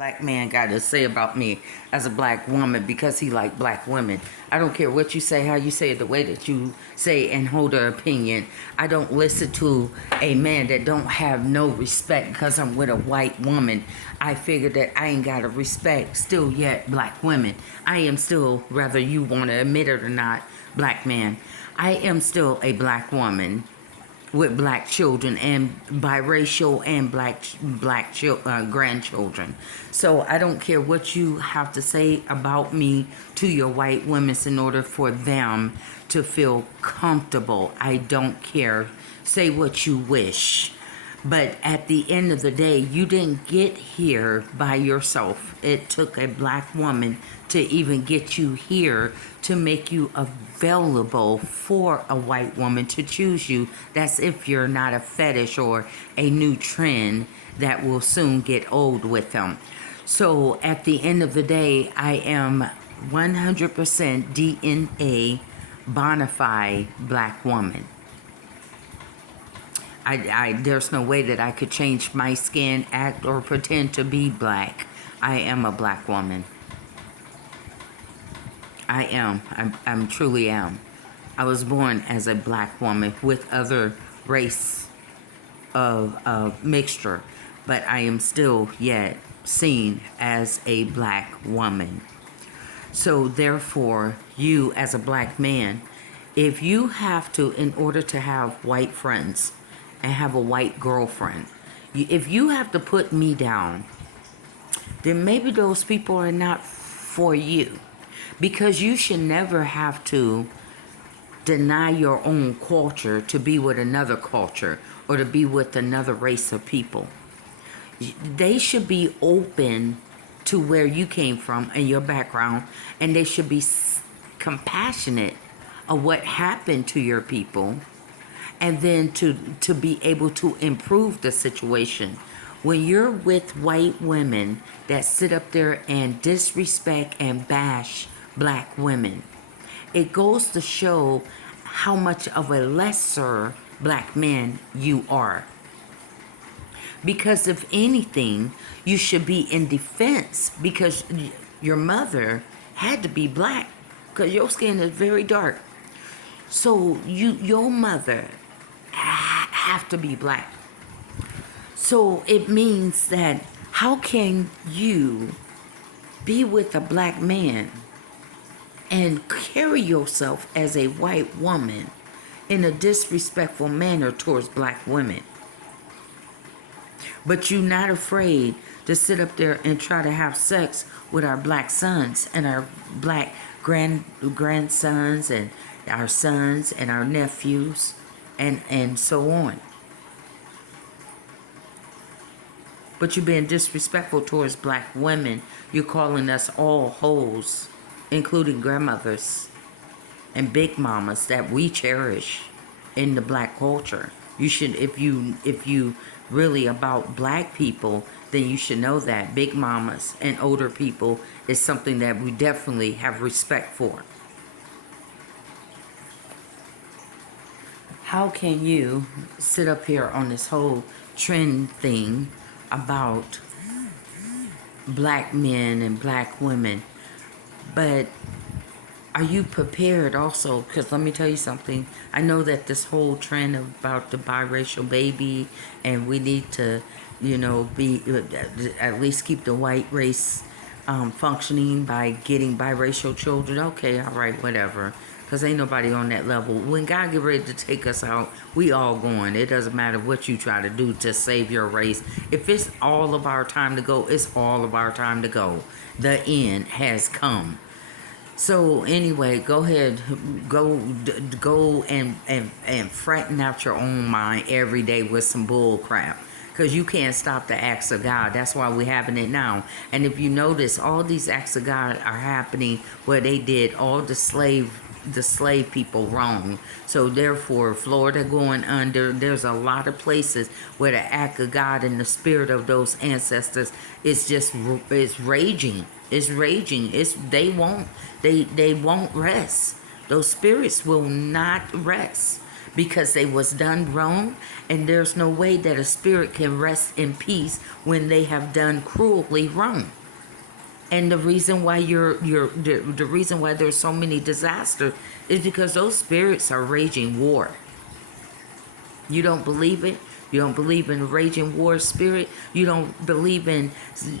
Black man got to say about me as a black woman because he like black women. I don't care what you say, how you say it, the way that you say and hold an opinion. I don't listen to a man that don't have no respect because I'm with a white woman. I figure that I ain't got to respect still yet black women. I am still, whether you want to admit it or not, black man. I am still a black woman with black children and biracial and grandchildren. So I don't care what you have to say about me to your white women in order for them to feel comfortable. I don't care. Say what you wish. But at the end of the day, you didn't get here by yourself. It took a black woman to even get you here to make you available for a white woman to choose you. That's if you're not a fetish or a new trend that will soon get old with them. So at the end of the day, I am 100% DNA bona fide black woman. There's no way that I could change my skin, act, or pretend to be black. I am a black woman. I am. I'm truly am. I was born as a black woman with other race of mixture, but I am still yet seen as a black woman. So therefore, you as a black man, if you have to, in order to have white friends and have a white girlfriend, if you have to put me down, then maybe those people are not for you. Because you should never have to deny your own culture to be with another culture or to be with another race of people. They should be open to where you came from and your background, and they should be compassionate of what happened to your people, and then to be able to improve the situation. When you're with white women that sit up there and disrespect and bash black women, it goes to show how much of a lesser black man you are. Because if anything, you should be in defense, because your mother had to be black because your skin is very dark. So your mother have to be black. So it means that how can you be with a black man and carry yourself as a white woman in a disrespectful manner towards black women? But you're not afraid to sit up there and try to have sex with our black sons and our black grandsons and our sons and our nephews and so on. But you're being disrespectful towards black women. You're calling us all hoes, including grandmothers and big mamas that we cherish in the black culture. You should, if you really about black people, then you should know that big mamas and older people is something that we definitely have respect for. How can you sit up here on this whole trend thing about black men and black women, but are you prepared also? Because let me tell you something. I know that this whole trend about the biracial baby, and we need to, be at least keep the white race functioning by getting biracial children. Okay, all right, whatever. Because ain't nobody on that level. When God get ready to take us out, we all going. It doesn't matter what you try to do to save your race. If it's all of our time to go, it's all of our time to go. The end has come. So anyway, go ahead, go and frighten out your own mind every day with some bull crap. Because you can't stop the acts of God. That's why we're having it now. And if you notice, all these acts of God are happening where they did all the slave people wrong. So therefore, Florida going under, there's a lot of places where the act of God and the spirit of those ancestors is raging. It's raging. They won't rest. Those spirits will not rest because they was done wrong, and there's no way that a spirit can rest in peace when they have done cruelly wrong. And the reason why the reason why there's so many disasters is because those spirits are raging war. You don't believe it? You don't believe in raging war spirit? You don't believe in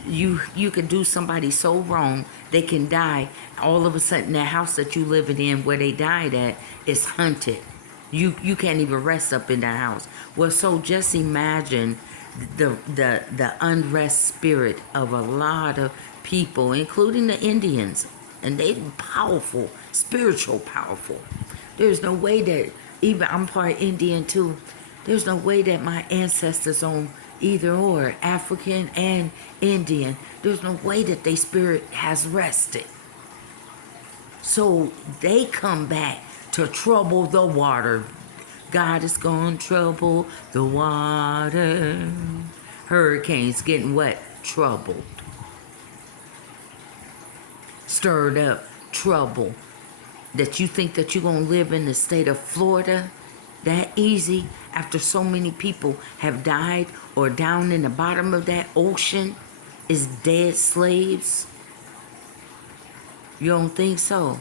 you can do somebody so wrong they can die. All of a sudden the house that you living in where they died at is haunted. You can't even rest up in that house. Well, so just imagine the unrest spirit of a lot of people, including the Indians, and they powerful, spiritual powerful. There's no way that even I'm part Indian too. There's no way that my ancestors on either or, African and Indian, there's no way that their spirit has rested. So they come back to trouble the water. God is going to trouble the water. Hurricanes getting what? Troubled. Stirred up, trouble. That you think that you're going to live in the state of Florida that easy after so many people have died, or down in the bottom of that ocean is dead slaves? You don't think so?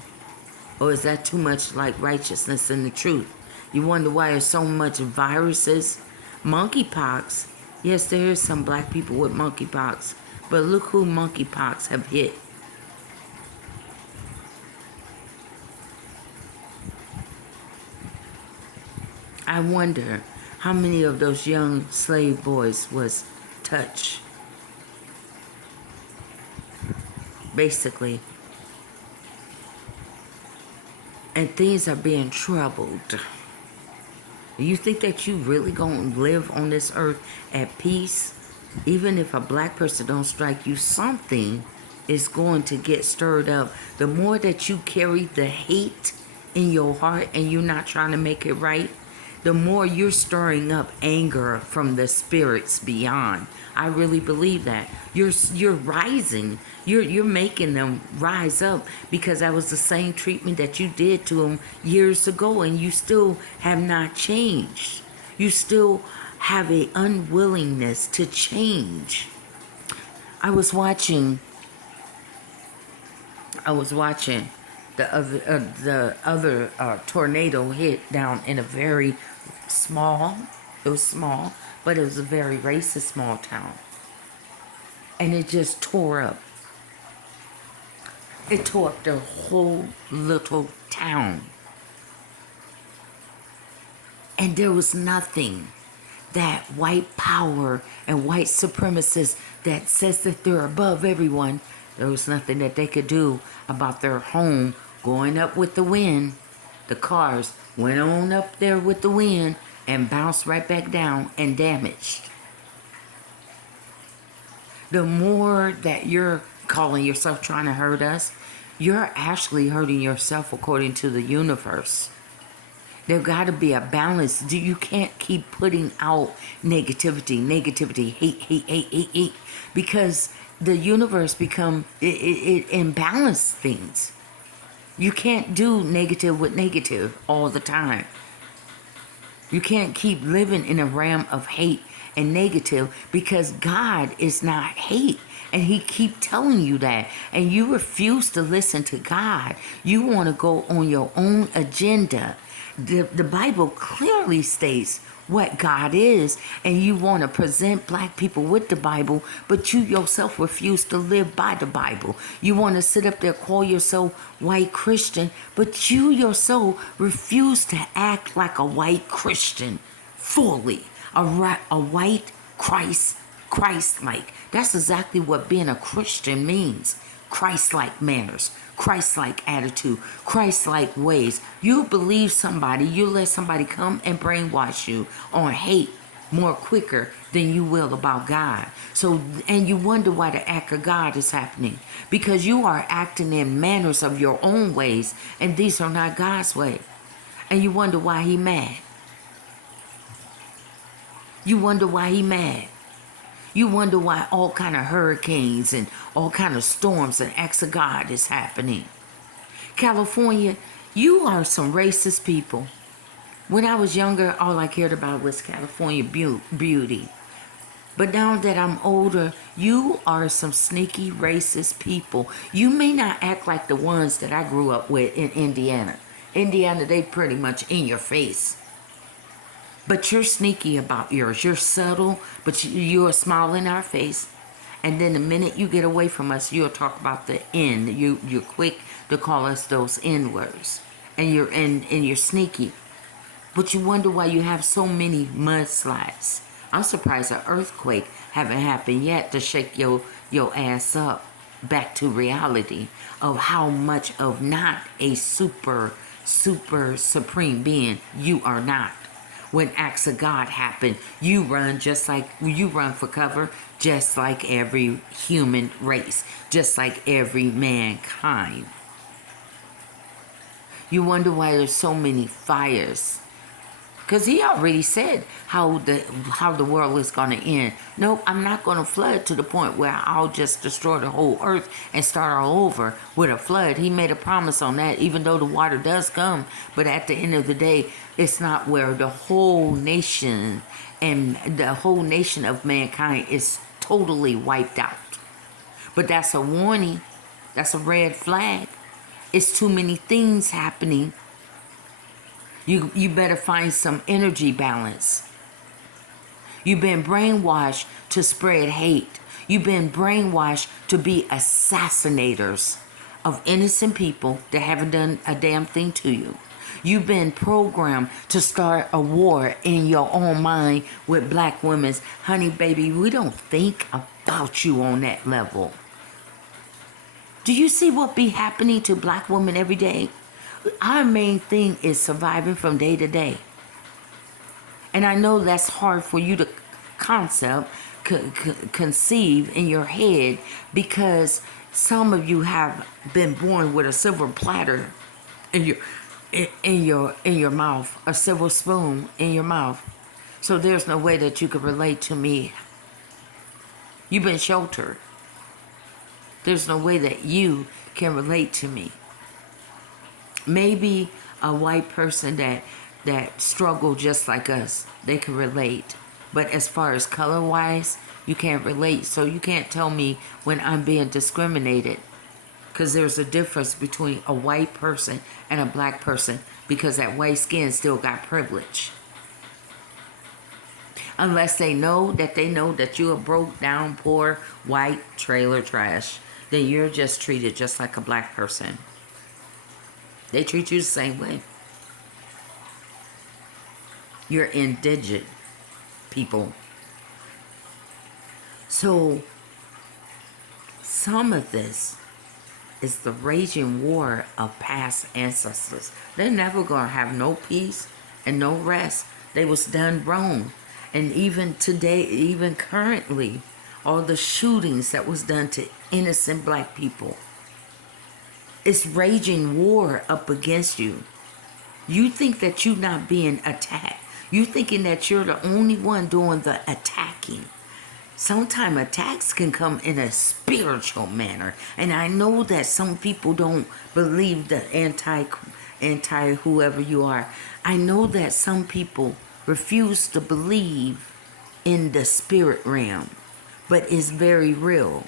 Or is that too much like righteousness and the truth? You wonder why there's so much viruses? Monkeypox. Yes, there is some black people with monkeypox. But look who monkeypox have hit. I wonder how many of those young slave boys was touched. Basically. And things are being troubled. You think that you really gonna live on this earth at peace? Even if a black person don't strike you, something is going to get stirred up. The more that you carry the hate in your heart and you're not trying to make it right, the more you're stirring up anger from the spirits beyond. I really believe that. You're rising. You're making them rise up, because that was the same treatment that you did to them years ago, and you still have not changed. You still have a unwillingness to change. I was watching the other tornado hit down in a very small, it was small, but it was a very racist small town. And it just tore up. It tore up the whole little town. And there was nothing that white power and white supremacists that says that they're above everyone, there was nothing that they could do about their home going up with the wind. The cars went on up there with the wind and bounced right back down and damaged. The more that you're calling yourself trying to hurt us, you're actually hurting yourself according to the universe. There got to be a balance. You can't keep putting out negativity, hate, because the universe it imbalance things. You can't do negative with negative all the time. You can't keep living in a realm of hate and negative, because God is not hate. And he keep telling you that. And you refuse to listen to God. You want to go on your own agenda. The Bible clearly states what God is, and you want to present black people with the Bible, but you yourself refuse to live by the Bible. You want to sit up there, call yourself white Christian, but you yourself refuse to act like a white Christian fully, a white Christ-like. That's exactly what being a Christian means. Christ-like manners, Christ-like attitude, Christ-like ways. You believe somebody, you let somebody come and brainwash you on hate more quicker than you will about God. So, and you wonder why the act of God is happening, because you are acting in manners of your own ways, and these are not God's way. And you wonder why he mad. You wonder why he mad. You wonder why all kind of hurricanes and all kind of storms and acts of God is happening. California, you are some racist people. When I was younger, all I cared about was California beauty. But now that I'm older, you are some sneaky racist people. You may not act like the ones that I grew up with in Indiana. Indiana, they pretty much in your face. But you're sneaky about yours. You're subtle, but you're a smile in our face. And then the minute you get away from us, you'll talk about the N. You're quick to call us those N words. And you're sneaky. But you wonder why you have so many mudslides. I'm surprised an earthquake haven't happened yet to shake your ass up back to reality of how much of not a super supreme being you are not. When acts of God happen, you run for cover, just like every human race, just like every mankind. You wonder why there's so many fires. Because he already said how the world is going to end. No, I'm not going to flood to the point where I'll just destroy the whole earth and start all over with a flood. He made a promise on that, even though the water does come. But at the end of the day, it's not where the whole nation of mankind is totally wiped out. But that's a warning. That's a red flag. It's too many things happening. You better find some energy balance. You've been brainwashed to spread hate. You've been brainwashed to be assassinators of innocent people that haven't done a damn thing to you. You've been programmed to start a war in your own mind with black women. Honey, baby, we don't think about you on that level. Do you see what be happening to black women every day? Our main thing is surviving from day to and I know that's hard for you to conceive in your head, because some of you have been born with a silver platter in your mouth, a silver spoon in your mouth. So there's no way that you could relate to me. You've been sheltered. There's no way that you can relate to me. Maybe a white person that struggled just like us, they can relate. But as far as color-wise, you can't relate. So you can't tell me when I'm being discriminated. Because there's a difference between a white person and a black person, because that white skin still got privilege. Unless they know that you're a broke down, poor, white trailer trash, then you're just treated just like a black person. They treat you the same way. You're indigent people. So, some of this is the raging war of past ancestors. They're never going to have no peace and no rest. They was done wrong. And even today, even currently, all the shootings that was done to innocent black people. It's raging war up against you. You think that you're not being attacked. You thinking that you're the only one doing the attacking. Sometimes attacks can come in a spiritual manner. And I know that some people don't believe the anti whoever you are. I know that some people refuse to believe in the spirit realm. But it's very real.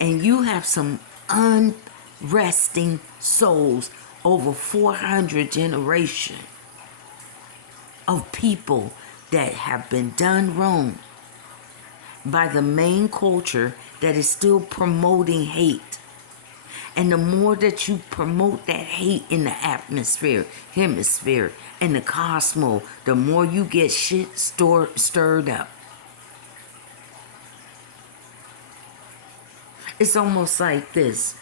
And you have some unresting souls over 400 generations of people that have been done wrong by the main culture that is still promoting hate. And the more that you promote that hate in the hemisphere, and the cosmos, the more you get shit stirred up. It's almost like this.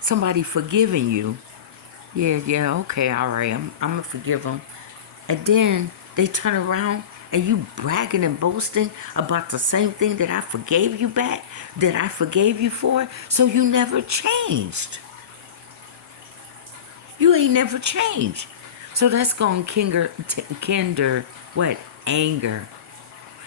Somebody forgiving you. Yeah, okay, all right, I'm going to forgive them. And then they turn around and you bragging and boasting about the same thing that I forgave you back, that I forgave you for. So you never changed. You ain't never changed. So that's going to kinder what? Anger.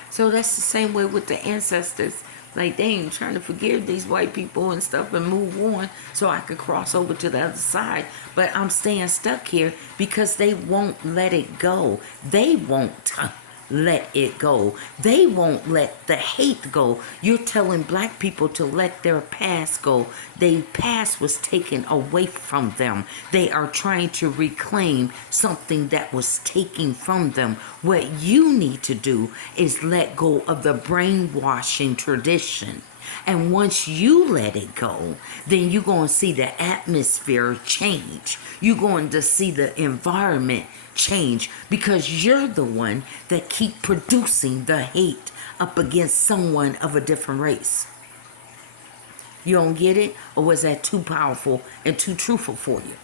So that's the same way with the ancestors. Like, dang, I'm trying to forgive these white people and stuff and move on so I could cross over to the other side. But I'm staying stuck here because they won't let it go. They won't let it go. They won't let the hate go. You're telling black people to let their past go. Their past was taken away from them. They are trying to reclaim something that was taken from them. What you need to do is let go of the brainwashing tradition. And once you let it go, then you're going to see the atmosphere change. You're going to see the environment change because you're the one that keep producing the hate up against someone of a different race. You don't get it? Or was that too powerful and too truthful for you?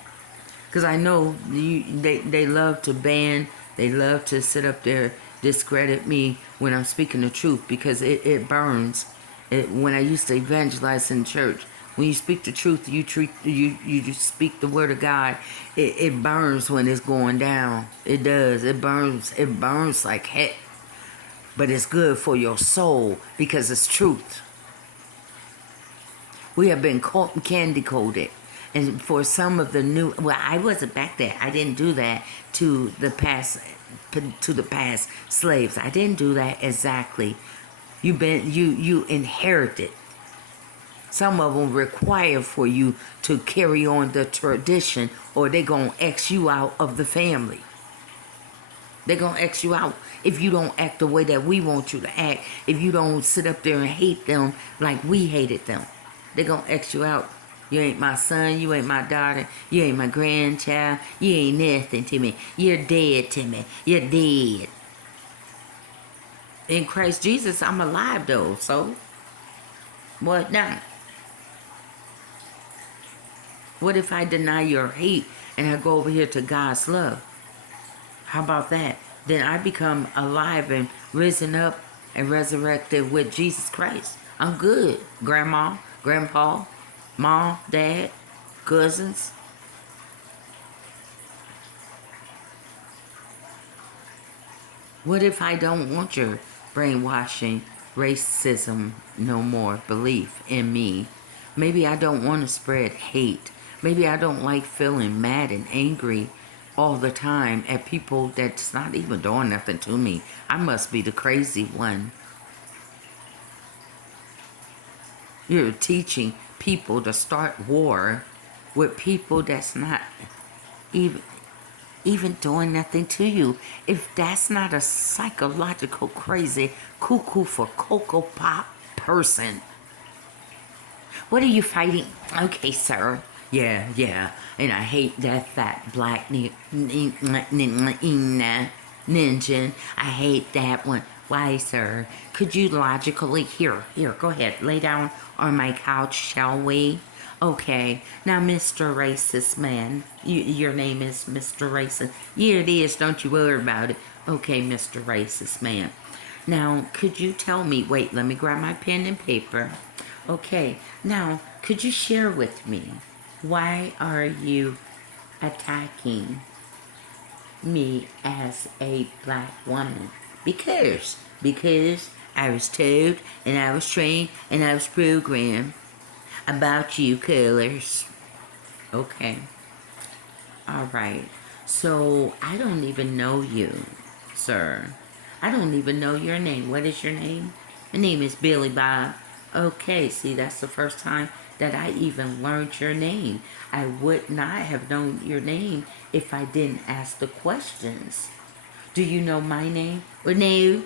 Because I know they love to ban, they love to sit up there, discredit me when I'm speaking the truth because it burns. When I used to evangelize in church, when you speak the truth, you just speak the word of God. It burns when it's going down. It does. It burns. It burns like heck. But it's good for your soul because it's truth. We have been candy coated. And for some of the new, well, I wasn't back there. I didn't do that to the past slaves. I didn't do that exactly. You inherited. Some of them require for you to carry on the tradition, or they're gonna X you out of the family. They're gonna X you out if you don't act the way that we want you to act. If you don't sit up there and hate them like we hated them, they're gonna X you out. You ain't my son, you ain't my daughter, you ain't my grandchild, you ain't nothing to me. You're dead to me. You're dead. In Christ Jesus, I'm alive though, so what now? What if I deny your hate and I go over here to God's love? How about that? Then I become alive and risen up and resurrected with Jesus Christ. I'm good. Grandma, grandpa, mom, dad, cousins. What if I don't want your brainwashing, racism no more, belief in me? Maybe I don't want to spread hate. Maybe I don't like feeling mad and angry all the time at people that's not even doing nothing to me. I must be the crazy one. You're teaching people to start war with people that's not even doing nothing to you. If that's not a psychological crazy cuckoo for Cocoa Pop person, what are you fighting? Okay, sir. Yeah. And I hate that fat black ninja. I hate that one. Why, sir? Could you logically... Here, go ahead. Lay down on my couch, shall we? Okay. Now, Mr. Racist Man. Your name is Mr. Racist. Yeah, it is. Don't you worry about it. Okay, Mr. Racist Man. Now, could you tell me... Wait, let me grab my pen and paper. Okay. Now, could you share with me... Why are you attacking me as a black woman? Because I was told and I was trained and I was programmed about you colors. Okay. All right. So I don't even know you, sir. I don't even know your name. What is your name? My name is Billy Bob. Okay, see, that's the first time that I even learned your name. I would not have known your name if I didn't ask the questions. Do you know my name? Well, no.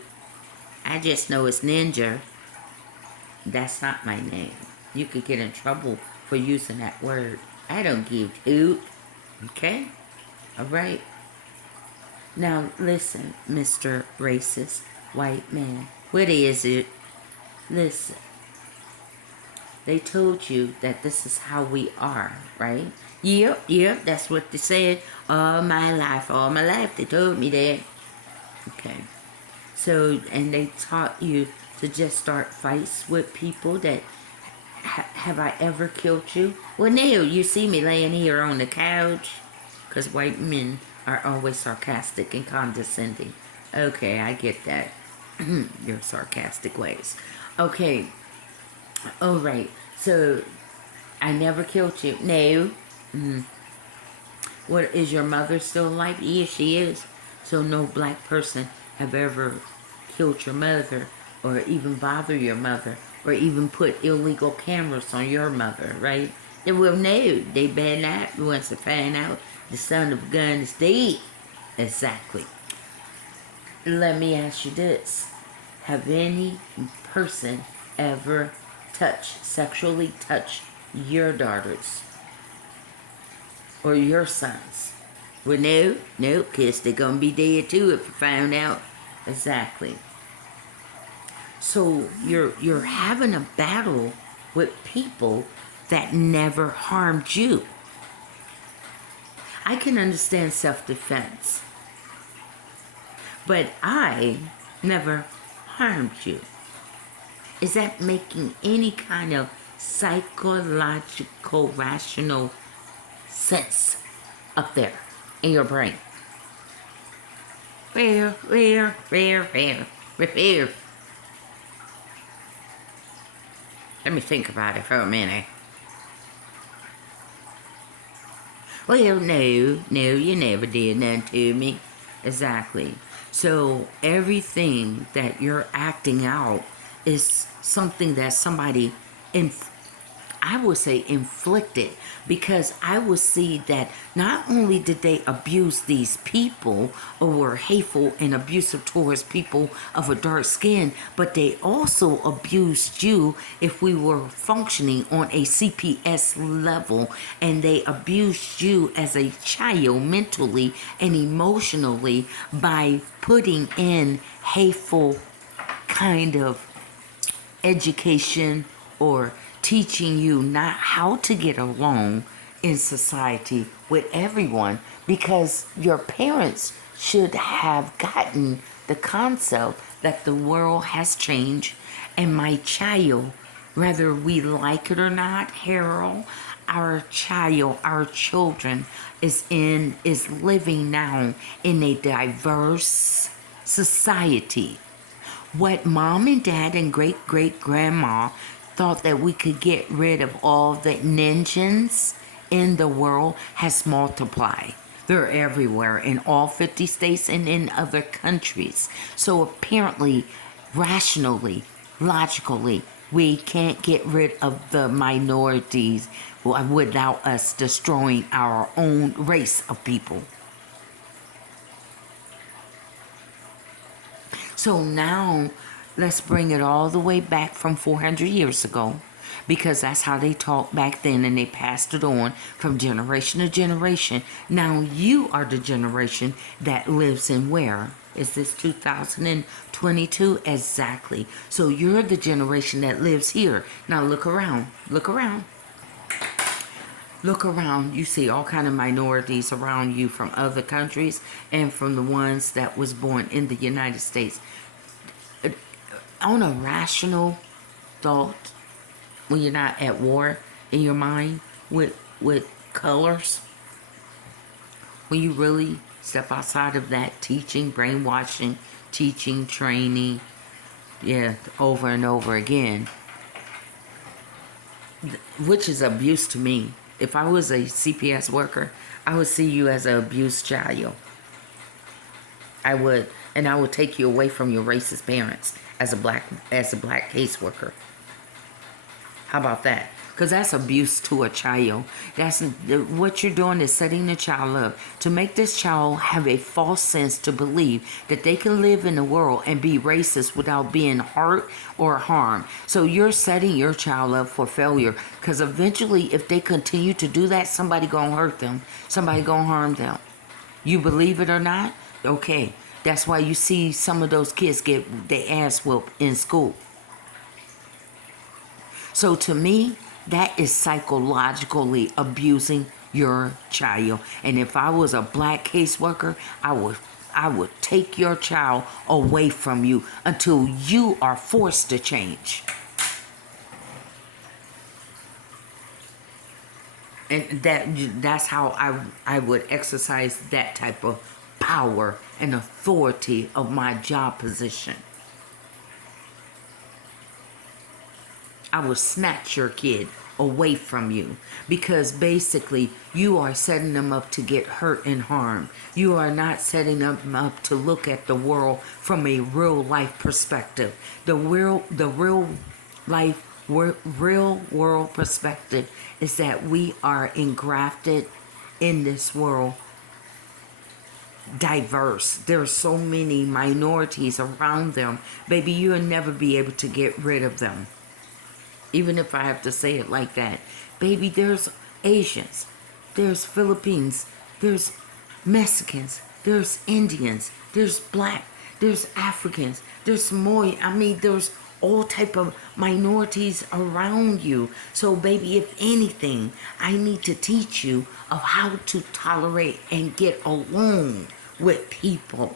I just know it's Ninja. That's not my name. You could get in trouble for using that word. I don't give hoot. Okay? All right. Now, listen, Mr. Racist White Man. What is it? Listen. They told you that this is how we are, right? Yep, that's what they said all my life they told me that. Okay. So, and they taught you to just start fights with people that, have I ever killed you? Well, no, you see me laying here on the couch, because white men are always sarcastic and condescending. Okay, I get that. Your sarcastic ways. Okay. Oh, right. So I never killed you. No. What, is your mother still alive? Yes, she is. So no black person have ever killed your mother or even bother your mother or even put illegal cameras on your mother, right? They will know. They better not once they find out the son of a gun is dead. Exactly. Let me ask you this. Have any person ever sexually touched your daughters or your sons? Well, no, because they're going to be dead too if you found out. Exactly. So you're having a battle with people that never harmed you. I can understand self-defense, but I never harmed you. Is that making any kind of psychological, rational sense up there in your brain? Rare. Let me think about it for a minute. Well, no, you never did nothing to me. Exactly. So everything that you're acting out is something that somebody in I would say inflicted, because I would see that not only did they abuse these people or were hateful and abusive towards people of a dark skin, but they also abused you if we were functioning on a CPS level, and they abused you as a child mentally and emotionally by putting in hateful kind of education or teaching you not how to get along in society with everyone, because your parents should have gotten the concept that the world has changed, and my child, whether we like it or not, Harold, our children is living now in a diverse society. What mom and dad and great great grandma thought that we could get rid of all the ninjas in the world has multiplied. They're everywhere in all 50 states and in other countries. So apparently, rationally, logically, we can't get rid of the minorities without us destroying our own race of people. So now let's bring it all the way back from 400 years ago, because that's how they taught back then and they passed it on from generation to generation. Now you are the generation that lives in where? Is this 2022? Exactly. So you're the generation that lives here. Now look around. Look around. Look around. You see all kind of minorities around you from other countries and from the ones that was born in the United States. On a rational thought, when you're not at war in your mind with colors, when you really step outside of that teaching, brainwashing, teaching, training, yeah, over and over again, which is abuse to me. If I was a CPS worker, I would see you as an abused child. I would, and I would take you away from your racist parents as a black caseworker. How about that? Because that's abuse to a child. That's what you're doing is setting the child up to make this child have a false sense to believe that they can live in the world and be racist without being hurt or harmed. So you're setting your child up for failure, because eventually, if they continue to do that, somebody gonna hurt them. Somebody gonna harm them. You believe it or not? Okay. That's why you see some of those kids get their ass whooped in school. So to me, that is psychologically abusing your child. And if I was a black caseworker, I would take your child away from you until you are forced to change. And that's how I would exercise that type of power and authority of my job position. I will snatch your kid away from you, because basically you are setting them up to get hurt and harmed. You are not setting them up to look at the world from a real life perspective. The real life, real world perspective is that we are engrafted in this world, diverse. There are so many minorities around them. Baby, you'll never be able to get rid of them. Even if I have to say it like that. Baby, there's Asians, there's Philippines, there's Mexicans, there's Indians, there's black, there's Africans, there's Samoan. I mean, there's all type of minorities around you. So baby, if anything, I need to teach you of how to tolerate and get along with people.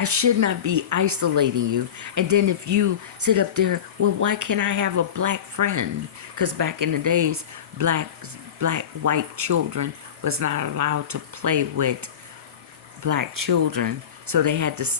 I should not be isolating you. And then if you sit up there, well, why can't I have a black friend? Because back in the days, white children was not allowed to play with black children. So they had to